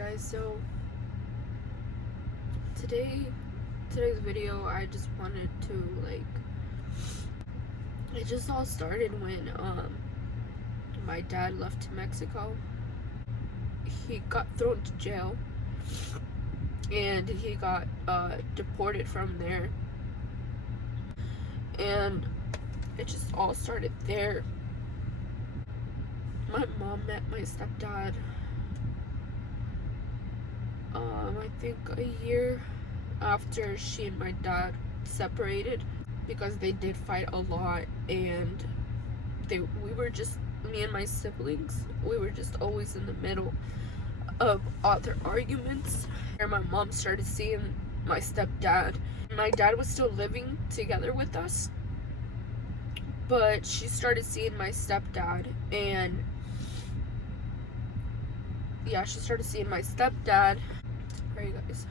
Guys, so today's video, I just wanted to it just all started when my dad left to Mexico. He got thrown to jail and he got deported from there, and it just all started there. My mom met my stepdad I think a year after she and my dad separated, because they did fight a lot, and we were just, me and my siblings, we were just always in the middle of all their arguments. And my mom started seeing my stepdad. My dad was still living together with us, but she started seeing my stepdad, and yeah, she started seeing my stepdad. Sorry guys.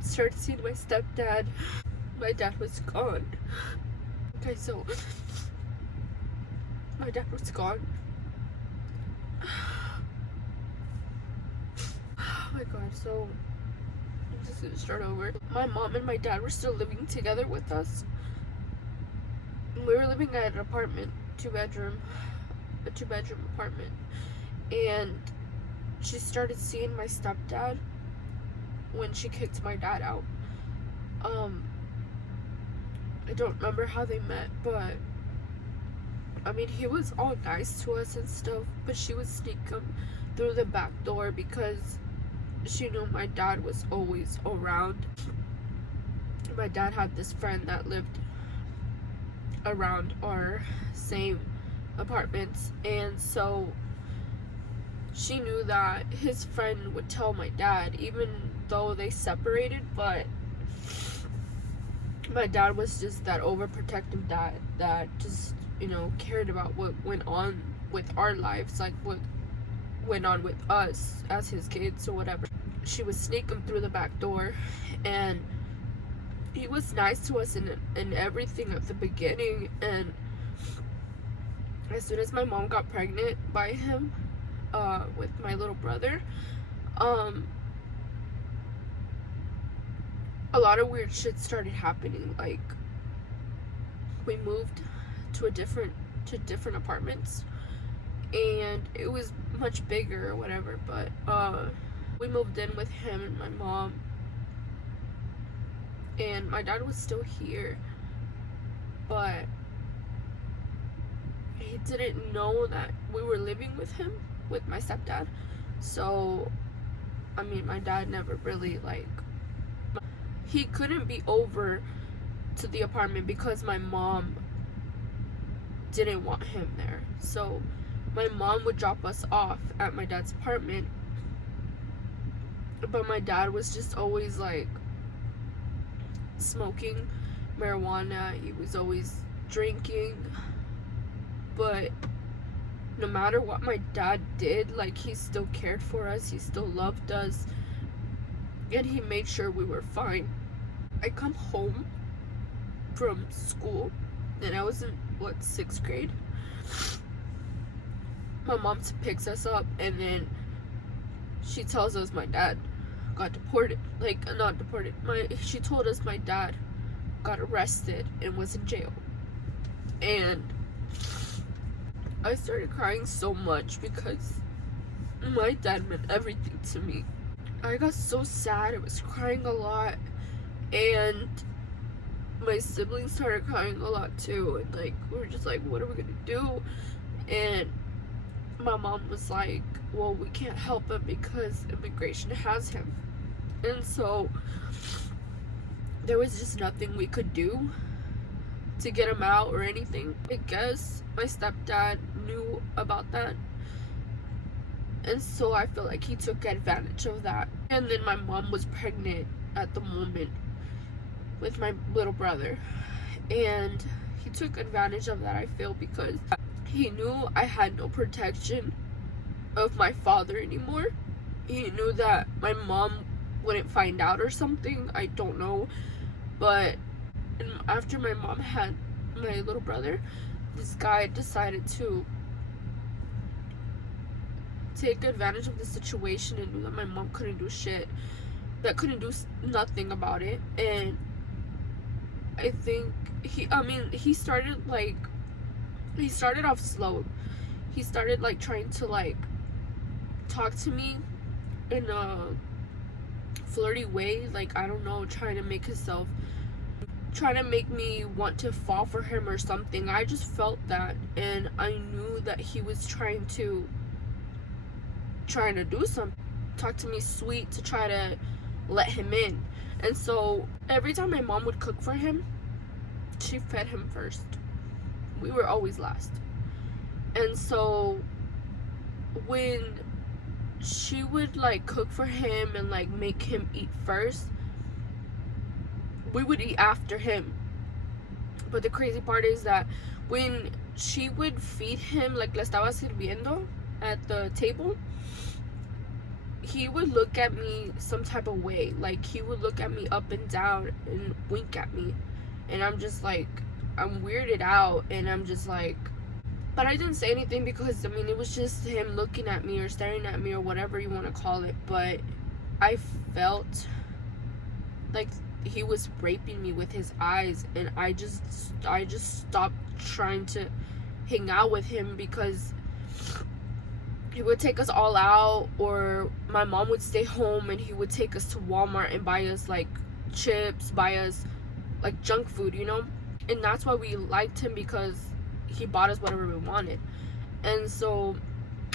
Started seeing my stepdad. My dad was gone. Okay, so my dad was gone. Oh my god, so I'm just gonna start over. My mom and my dad were still living together with us. We were living at an apartment, a two-bedroom apartment, and she started seeing my stepdad when she kicked my dad out. I don't remember how they met, but I mean, he was all nice to us and stuff, but she would sneak him through the back door because she knew my dad was always around. My dad had this friend that lived around our same apartments, and so she knew that his friend would tell my dad, even though they separated. But my dad was just that overprotective dad that just, you know, cared about what went on with our lives, like what went on with us as his kids or whatever. She would sneak him through the back door, and he was nice to us in everything at the beginning. And as soon as my mom got pregnant by him, with my little brother, a lot of weird shit started happening. Like, we moved to different apartments, and it was much bigger or whatever, but we moved in with him and my mom, and my dad was still here, but he didn't know that we were living with him, with my stepdad. So I mean, my dad never really, like, he couldn't be over to the apartment because my mom didn't want him there. So my mom would drop us off at my dad's apartment, but my dad was just always like smoking marijuana. He was always drinking, but no matter what my dad did, like, he still cared for us, he still loved us, and he made sure we were fine. I come home from school, and I was in, what, 6th grade? My mom picks us up, and then she tells us my dad got deported. Like, not deported. She told us my dad got arrested and was in jail. And I started crying so much because my dad meant everything to me. I got so sad. I was crying a lot, and my siblings started crying a lot too. And like, we were just like, what are we gonna do? And my mom was like, well, we can't help him because immigration has him. And so there was just nothing we could do to get him out or anything. I guess my stepdad knew about that, and so I feel like he took advantage of that. And then my mom was pregnant at the moment with my little brother, and he took advantage of that, I feel, because he knew I had no protection of my father anymore. He knew that my mom wouldn't find out or something, I don't know. But after my mom had my little brother, this guy decided to take advantage of the situation and knew that my mom couldn't do shit, that couldn't do nothing about it. And I think he started off slow. He started like trying to like talk to me in a flirty way, like, I don't know, trying to make me want to fall for him or something. I just felt that, and I knew that he was trying to do something, talk to me sweet to try to let him in. And so every time my mom would cook for him, she fed him first. We were always last. And so when she would like cook for him and like make him eat first, we would eat after him. But the crazy part is that when she would feed him, like le estaba sirviendo at the table, he would look at me some type of way. Like, he would look at me up and down and wink at me. And I'm just like, I'm weirded out, and I'm just like, but I didn't say anything because, I mean, it was just him looking at me or staring at me or whatever you want to call it. But I felt like he was raping me with his eyes, and I just stopped trying to hang out with him because he would take us all out, or my mom would stay home and he would take us to Walmart and buy us like chips, buy us like junk food, you know. And that's why we liked him, because he bought us whatever we wanted. And so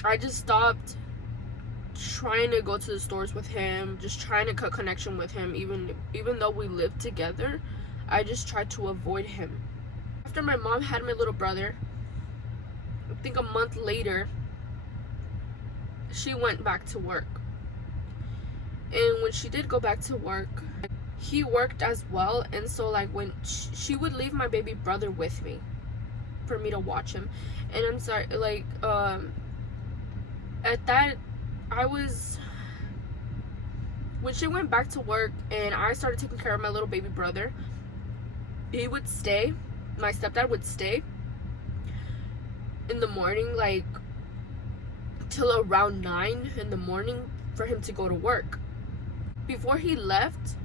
I just stopped trying to go to the stores with him, just trying to cut connection with him. Even though we lived together, I just tried to avoid him. After my mom had my little brother, I think a month later, she went back to work. And when she did go back to work, he worked as well. And so like when she would leave my baby brother with me for me to watch him. And I'm sorry, like at that, when she went back to work and I started taking care of my little baby brother, he would stay, my stepdad would stay in the morning, like till around 9 in the morning for him to go to work. Before he left,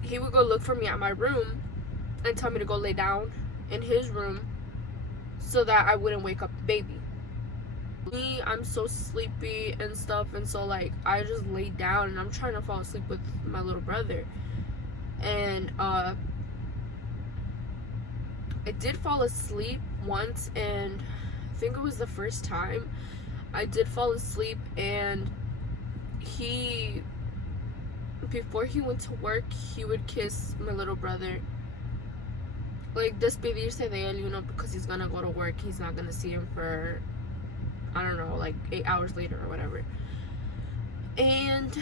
he would go look for me at my room and tell me to go lay down in his room so that I wouldn't wake up the baby. Me, I'm so sleepy and stuff, and so like I just laid down and I'm trying to fall asleep with my little brother. And I did fall asleep once, and I think it was the first time I did fall asleep. And before he went to work, he would kiss my little brother, like despedirse de él, you know, because he's gonna go to work. He's not gonna see him for, I don't know, like 8 hours later or whatever. And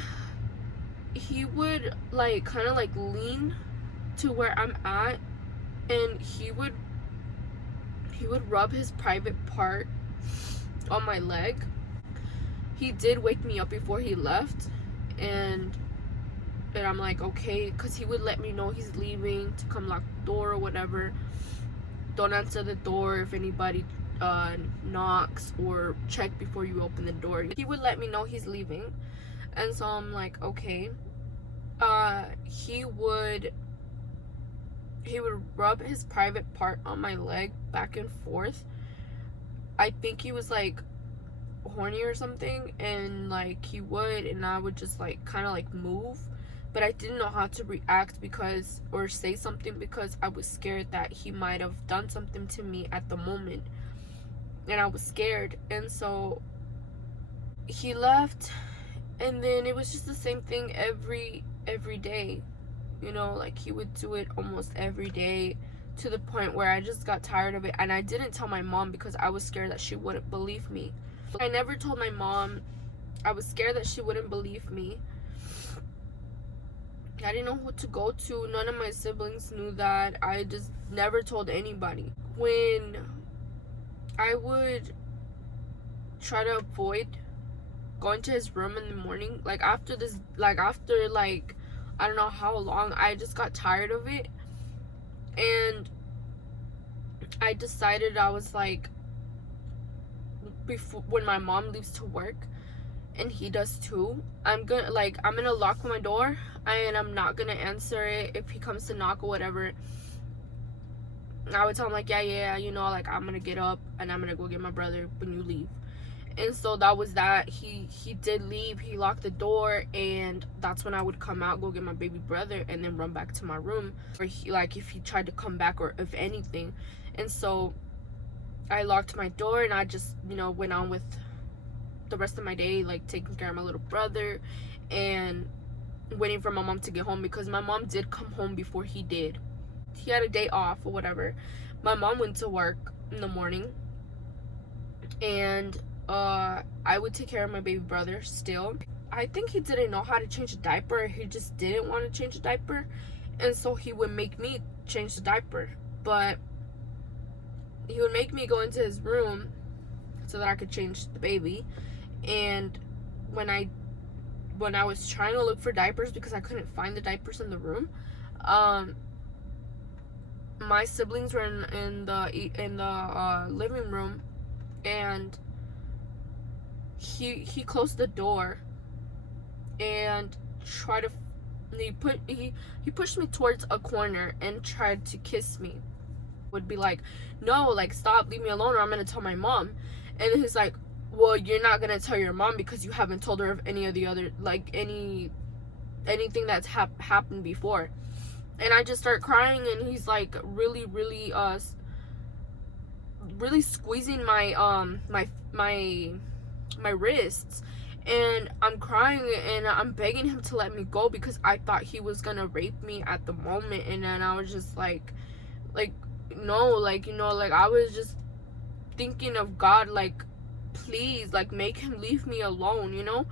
he would like kind of like lean to where I'm at, and he would rub his private part on my leg. He did wake me up before he left, and I'm like, okay, because he would let me know he's leaving to come lock the door or whatever. Don't answer the door if anybody knocks, or check before you open the door. He would let me know he's leaving. And so I'm like, okay. He would rub his private part on my leg back and forth. I think he was like horny or something, and like he would, and I would just like kind of like move, but I didn't know how to react or say something, because I was scared that he might have done something to me at the moment, and I was scared. And so he left, and then it was just the same thing every day, you know, like he would do it almost every day, to the point where I just got tired of it. And I didn't tell my mom because I was scared that she wouldn't believe me. I never told my mom. I was scared that she wouldn't believe me. I didn't know who to go to. None of my siblings knew that. I just never told anybody. When I would try to avoid going to his room in the morning, like after I don't know how long, I just got tired of it. And I decided, I was like, before, when my mom leaves to work, and he does too, I'm gonna lock my door, and I'm not gonna answer it. If he comes to knock or whatever, I would tell him like, yeah, you know, like, I'm gonna get up and I'm gonna go get my brother when you leave. And so that was that. He did leave. He locked the door, and that's when I would come out, go get my baby brother, and then run back to my room. Or if he tried to come back, or if anything. And so I locked my door, and I just, you know, went on with the rest of my day, like taking care of my little brother and waiting for my mom to get home, because my mom did come home before he did. He had a day off or whatever. My mom went to work in the morning, and I would take care of my baby brother still. I think he didn't know how to change a diaper. He just didn't want to change a diaper, and so he would make me change the diaper. But he would make me go into his room so that I could change the baby. And when I was trying to look for diapers, because I couldn't find the diapers in the room, my siblings were in the living room, and he closed the door and he pushed me towards a corner and tried to kiss me. Would be like, no, like, stop, leave me alone, or I'm gonna tell my mom. And he's like, well, you're not gonna tell your mom because you haven't told her of any of the other, like, anything that's happened before. And I just start crying, and he's like really squeezing my my wrists, and I'm crying, and I'm begging him to let me go, because I thought he was gonna rape me at the moment. And then I was just like no, like, you know, like, I was just thinking of God, like, please, like, make him leave me alone, you know.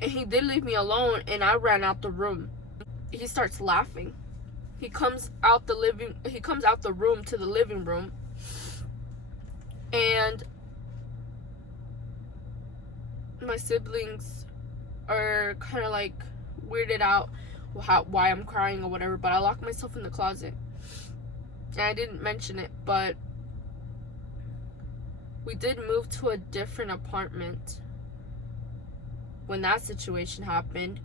And he did leave me alone, and I ran out the room. He starts laughing. He comes out the room to the living room, and my siblings are kind of like weirded out why I'm crying or whatever. But I locked myself in the closet, and I didn't mention it, but we did move to a different apartment when that situation happened,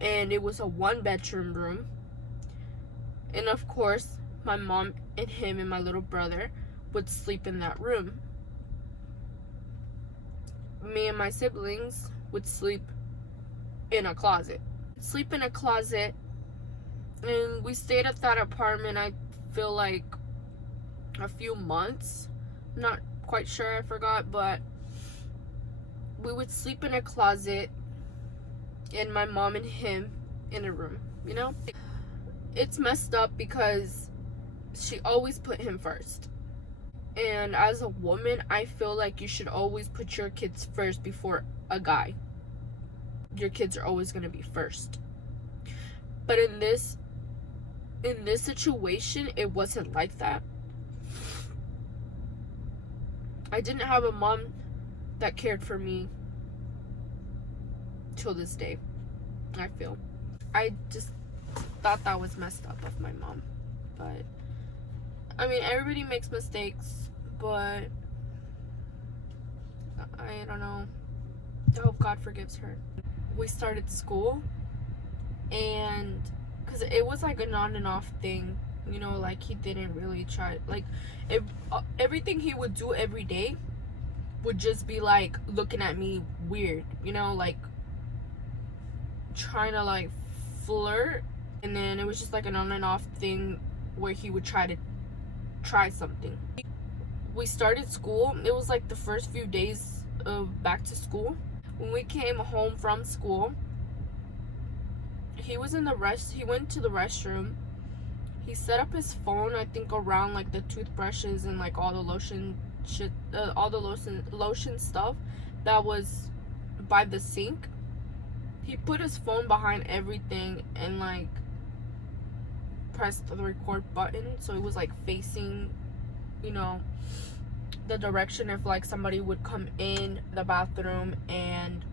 and it was a 1-bedroom room. And of course, my mom and him and my little brother would sleep in that room. Me and my siblings would sleep in a closet. And we stayed at that apartment, I feel like, a few months. Not quite sure, I forgot, but we would sleep in a closet, and my mom and him in a room, you know? It's messed up because she always put him first. And as a woman, I feel like you should always put your kids first before a guy. Your kids are always going to be first. But in this situation, it wasn't like that. I didn't have a mom that cared for me till this day, I feel. I just thought that was messed up of my mom. But I mean, everybody makes mistakes, but I don't know. I hope God forgives her. We started school, and because it was like an on and off thing, you know, like, he didn't really try, like, everything he would do every day would just be like looking at me weird, you know, like trying to like flirt. And then it was just like an on and off thing where he would try something. We started school. It was like the first few days of back to school. When we came home from school, he went to the restroom. He set up his phone, I think, around like the toothbrushes and like all the lotion stuff that was by the sink. He put his phone behind everything and like pressed the record button, so it was like facing, you know, the direction if like somebody would come in the bathroom and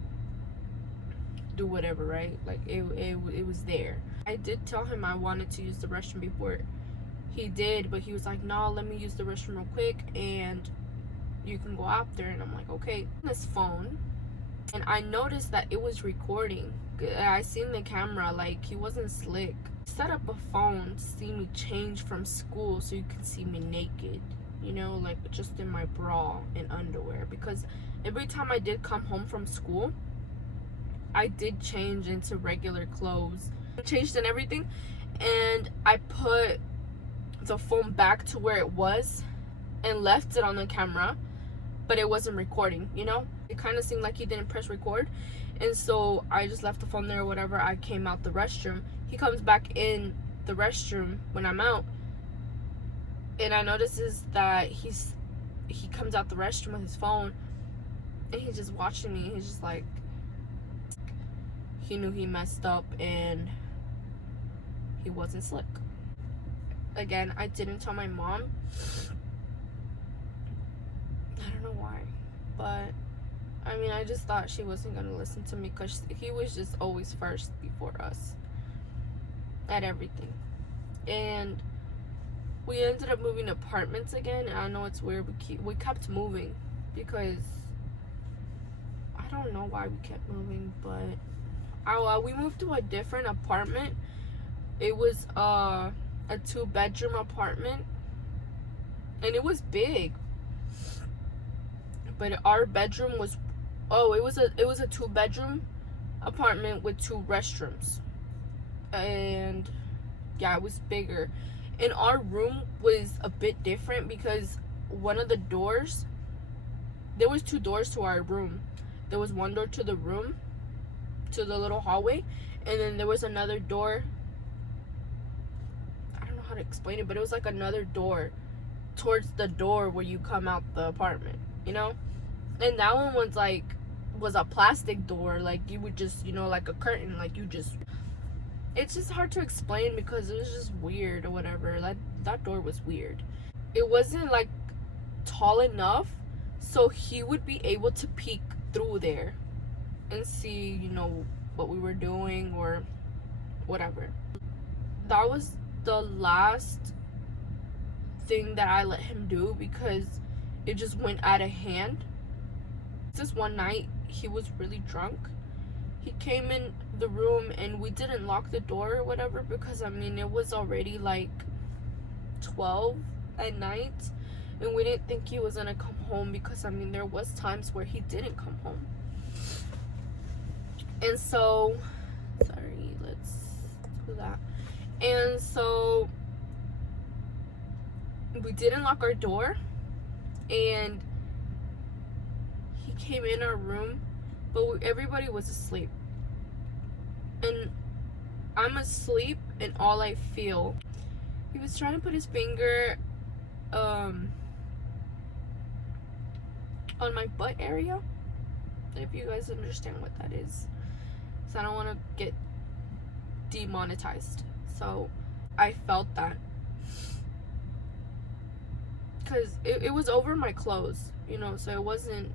do whatever, right? Like it was there. I did tell him I wanted to use the restroom before he did, but he was like, no, let me use the restroom real quick. And you can go after. And I'm like, okay. This phone, and I noticed that it was recording. I seen the camera, like, he wasn't slick. Set up a phone to see me change from school so you can see me naked, you know, like just in my bra and underwear, because every time I did come home from school, I did change into regular clothes, changed and everything, and I put the phone back to where it was and left it on the camera, but it wasn't recording, you know. It kind of seemed like he didn't press record, and so I just left the phone there or whatever. I came out the restroom. He comes back in the restroom when I'm out, and I notices that he comes out the restroom with his phone, and he's just watching me. He's just like, he knew he messed up and he wasn't slick. Again, I didn't tell my mom. I don't know why, but I mean, I just thought she wasn't gonna listen to me, because he was just always first before us at everything. And we ended up moving apartments again, and I know it's weird. We kept moving because I don't know why we kept moving, but we moved to a different apartment. It was a 2-bedroom apartment, and it was big, but our bedroom was it was a 2-bedroom apartment with 2 restrooms, and yeah, it was bigger. And our room was a bit different because one of the doors, there was 2 doors to our room. There was one door to the room, to the little hallway, and then there was another door. I don't know how to explain it, but it was like another door towards the door where you come out the apartment, you know. And that one was a plastic door, like you would just, you know, like a curtain, like you just, it's just hard to explain because it was just weird or whatever. That door was weird. It wasn't like tall enough so he would be able to peek through there and see, you know, what we were doing or whatever. That was the last thing that I let him do because it just went out of hand. This one night, he was really drunk. He came in the room and we didn't lock the door or whatever because, I mean, it was already like 12 at night and we didn't think he was gonna come home because, I mean, there was times where he didn't come home. And so, sorry, let's do that. And so we didn't lock our door and he came in our room, but everybody was asleep. And I'm asleep and all I feel, he was trying to put his finger on my butt area, if you guys understand what that is. So I don't want to get demonetized. So I felt that because it was over my clothes, you know, so it wasn't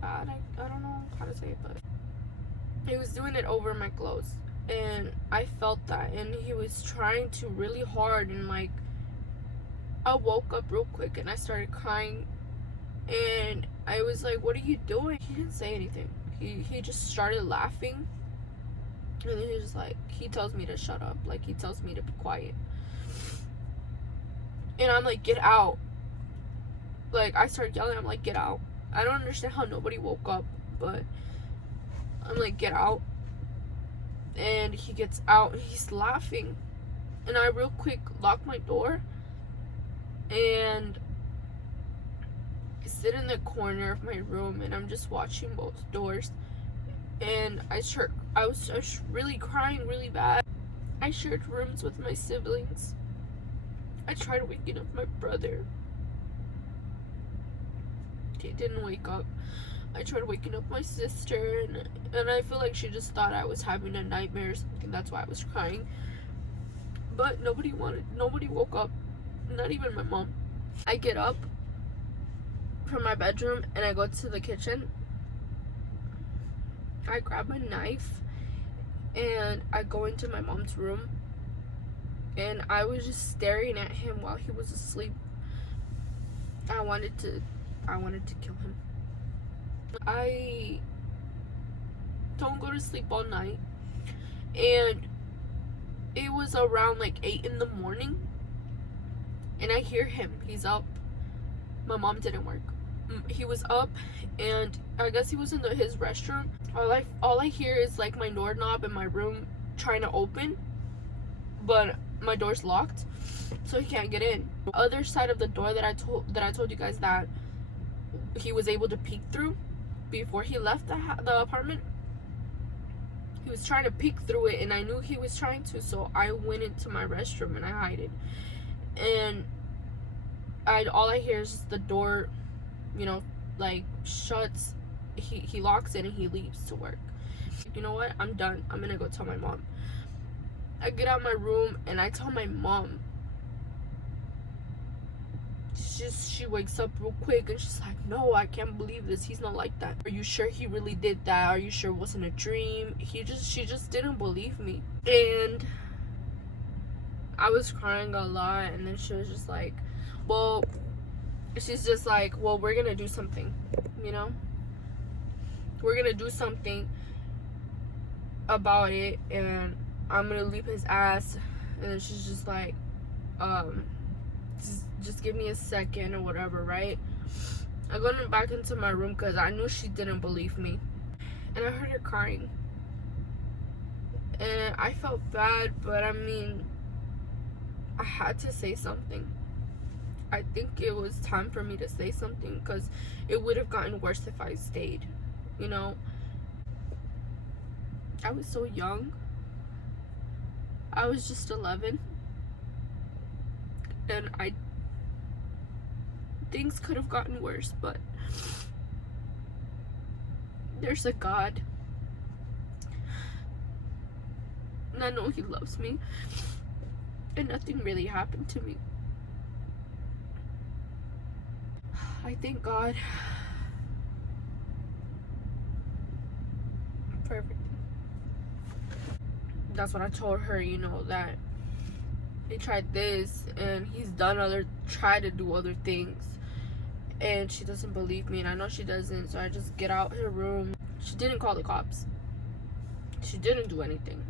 bad. I don't know how to say it, but he was doing it over my clothes and I felt that, and he was trying to really hard, and like I woke up real quick and I started crying and I was like, what are you doing? He didn't say anything. He just started laughing, and then he was like, he tells me to shut up, like he tells me to be quiet, and I'm like, get out. Like I started yelling, I'm like, get out. I don't understand how nobody woke up, but I'm like, get out. And he gets out and he's laughing, and I real quick lock my door and I sit in the corner of my room and I'm just watching both doors, and I was really crying really bad. I shared rooms with my siblings. I tried waking up my brother. He didn't wake up. I tried waking up my sister, and I feel like she just thought I was having a nightmare or something. That's why I was crying. But nobody woke up, not even my mom. I get up from my bedroom and I go to the kitchen. I grab a knife and I go into my mom's room, and I was just staring at him while he was asleep. I wanted to kill him. I don't go to sleep all night, and it was around like 8 in the morning, and I hear him. He's up. My mom didn't work. He was up, and I guess he was in his restroom. All I hear is like my doorknob in my room trying to open, but my door's locked, so he can't get in. The other side of the door that I told you guys that he was able to peek through before he left the apartment. He was trying to peek through it, and I knew he was trying to, so I went into my restroom and I hid. And all I hear is the door, like shuts. He locks it and he leaves to work. You know what? I'm done. I'm gonna go tell my mom. I get out of my room and I tell my mom. She wakes up real quick and she's like, no, I can't believe this. He's not like that. Are you sure he really did that? Are you sure it wasn't a dream? She just didn't believe me. And I was crying a lot, and then she was just like, well, we're gonna do something, we're gonna do something about it, and I'm gonna leave his ass. And then she's just like, just give me a second or whatever, right? I go back into my room because I knew she didn't believe me, and I heard her crying, and I felt bad, but I mean, I had to say something. I think it was time for me to say something, because it would have gotten worse if I stayed, I was so young. I was just 11, and things could have gotten worse, but there's a God, and I know he loves me, and nothing really happened to me. I thank God for everything. That's what I told her, that he tried this, and he's tried to do other things, and she doesn't believe me, and I know she doesn't. So I just get out her room. She didn't call the cops. She didn't do anything.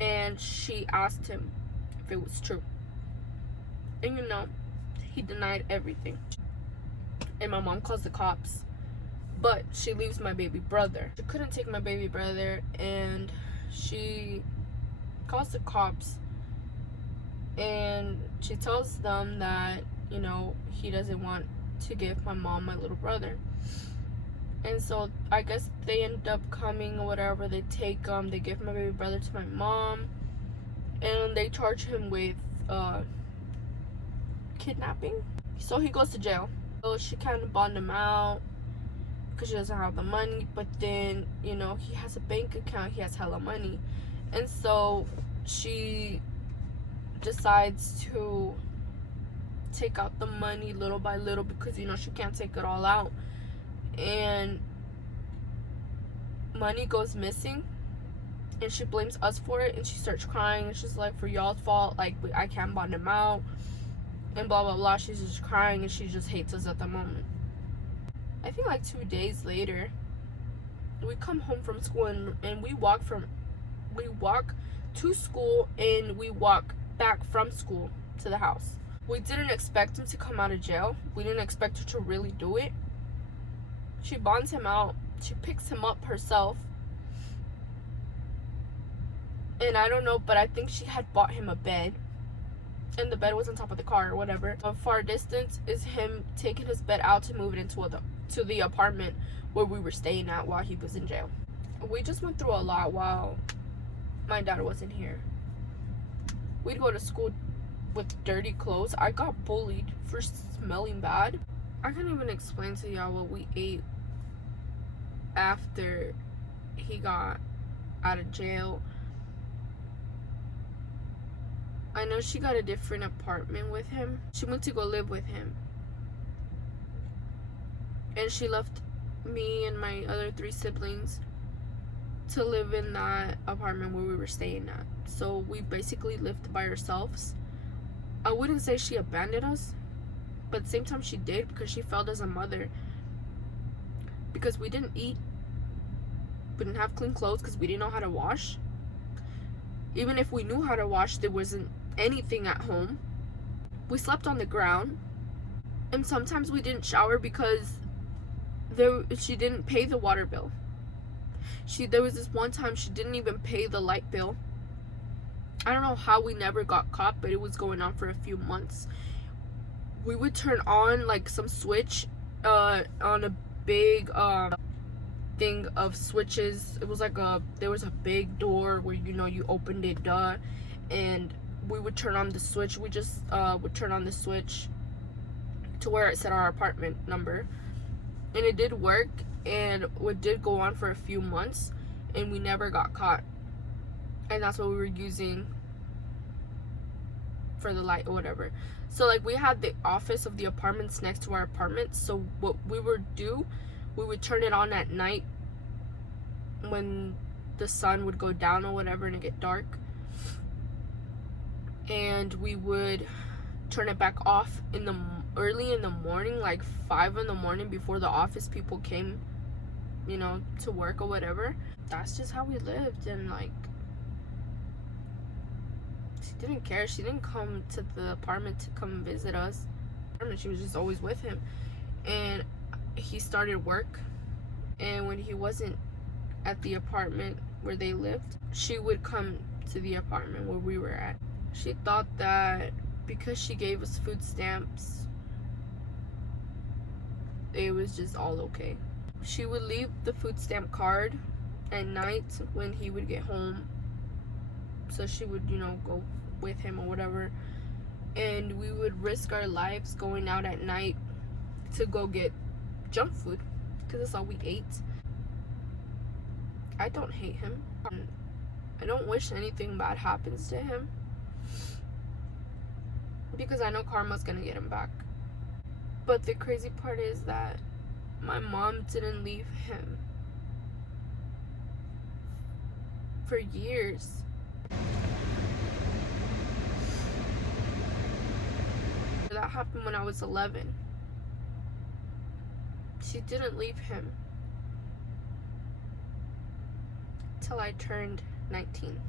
And she asked him if it was true, and he denied everything. And my mom calls the cops, but she leaves my baby brother. She couldn't take my baby brother, and she calls the cops, and she tells them that he doesn't want to give my mom my little brother. And so I guess they end up coming or whatever. They take they give my baby brother to my mom, and they charge him with kidnapping. So he goes to jail. So she kind of bond him out because she doesn't have the money, but then he has a bank account, he has hella money, and so she decides to take out the money little by little, because she can't take it all out, and money goes missing, and she blames us for it, and she starts crying, and she's like, for y'all's fault, like, I can't bond him out, and blah blah blah. She's just crying, and she just hates us at the moment. I think like 2 days later, we come home from school, and we walk to school, and we walk back from school to the house. We didn't expect him to come out of jail. We didn't expect her to really do it. She bonds him out. She picks him up herself. And I don't know, but I think she had bought him a bed, and the bed was on top of the car or whatever. A far distance is him taking his bed out to move it to the apartment where we were staying at while he was in jail. We just went through a lot while my dad wasn't here. We'd go to school with dirty clothes. I got bullied for smelling bad. I can't even explain to y'all what we ate after he got out of jail. I know she got a different apartment with him. She went to go live with him, and she left me and my other 3 siblings to live in that apartment where we were staying at. So we basically lived by ourselves. I wouldn't say she abandoned us, But at the same time, she did, because she failed as a mother. Because we didn't eat. We didn't have clean clothes because we didn't know how to wash. Even if we knew how to wash, there wasn't anything at home. We slept on the ground. And sometimes we didn't shower because she didn't pay the water bill. There was this one time she didn't even pay the light bill. I don't know how we never got caught, but it was going on for a few months. We would turn on like some switch on a big thing of switches. It was like there was a big door where, you know, you opened it, and we would turn on the switch. We just would turn on the switch to where it said our apartment number, and it did work, and it did go on for a few months, and we never got caught. And that's what we were using for the light or whatever. So like, we had the office of the apartments next to our apartment, so what we would do, we would turn it on at night when the sun would go down or whatever and it get dark, and we would turn it back off early in the morning, like 5 in the morning, before the office people came, you know, to work or whatever. That's just how we lived. And like, she didn't care. She didn't come to the apartment to come visit us. She was just always with him. And he started work, and when he wasn't at the apartment where they lived, she would come to the apartment where we were at. She thought that because she gave us food stamps, it was just all okay. She would leave the food stamp card at night when he would get home, so she would, you know, go with him or whatever, and we would risk our lives going out at night to go get junk food, because that's all we ate. I don't hate him. I don't wish anything bad happens to him, because I know karma's gonna get him back. But the crazy part is that my mom didn't leave him for years. That happened when I was 11. She didn't leave him till I turned 19.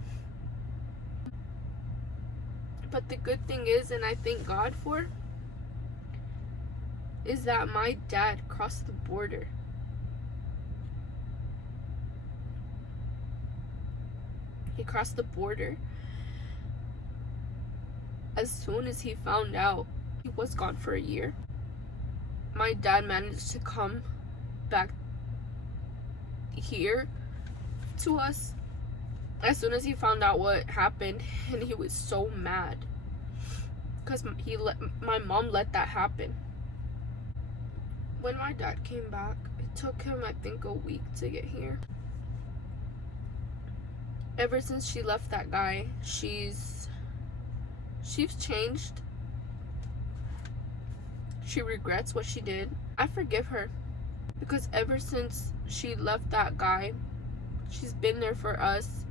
But the good thing is, and I thank God for, is that my dad crossed the border. He crossed the border as soon as he found out he was gone for a year. My dad managed to come back here to us as soon as he found out what happened, and he was so mad because my mom let that happen. When my dad came back, it took him, I think, a week to get here. Ever since she left that guy, she's changed. She regrets what she did. I forgive her, because ever since she left that guy, she's been there for us.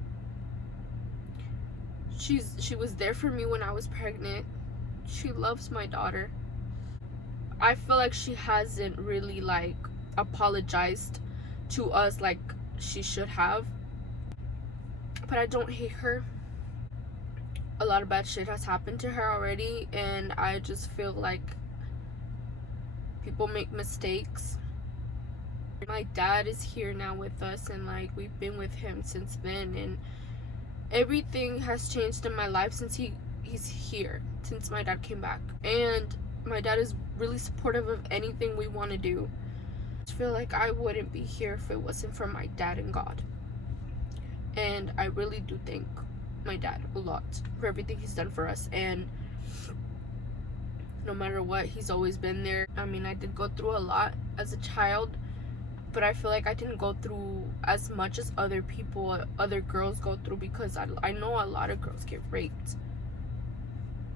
She was there for me when I was pregnant. She loves my daughter. I feel like she hasn't really like apologized to us like she should have. But I don't hate her. A lot of bad shit has happened to her already, and I just feel like people make mistakes. My dad is here now with us, and like, we've been with him since then, and everything has changed in my life since he's here, since my dad came back. And my dad is really supportive of anything we want to do. I feel like I wouldn't be here if it wasn't for my dad and God. And I really do thank my dad a lot for everything he's done for us. And no matter what, he's always been there. I mean, I did go through a lot as a child, but I feel like I didn't go through as much as other people, other girls go through, because I know a lot of girls get raped.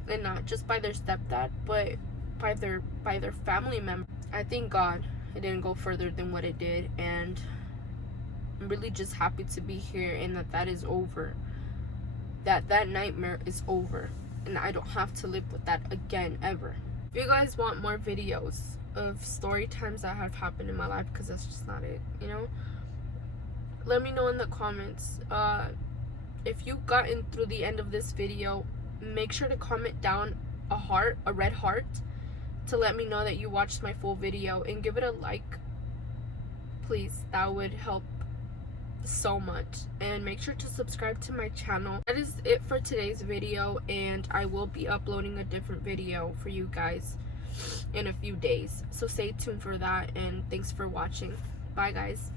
And not just by their stepdad, but by their family member. I thank God it didn't go further than what it did, and I'm really just happy to be here, and that is over. That nightmare is over, and I don't have to live with that again, ever. If you guys want more videos of story times that have happened in my life, because that's just not it, you know, let me know in the comments. If you've gotten through the end of this video, make sure to comment down a red heart, to let me know that you watched my full video, and give it a like, please. That would help so much. And make sure to subscribe to my channel. That is it for today's video, and I will be uploading a different video for you guys in a few days, so stay tuned for that. And thanks for watching. Bye guys.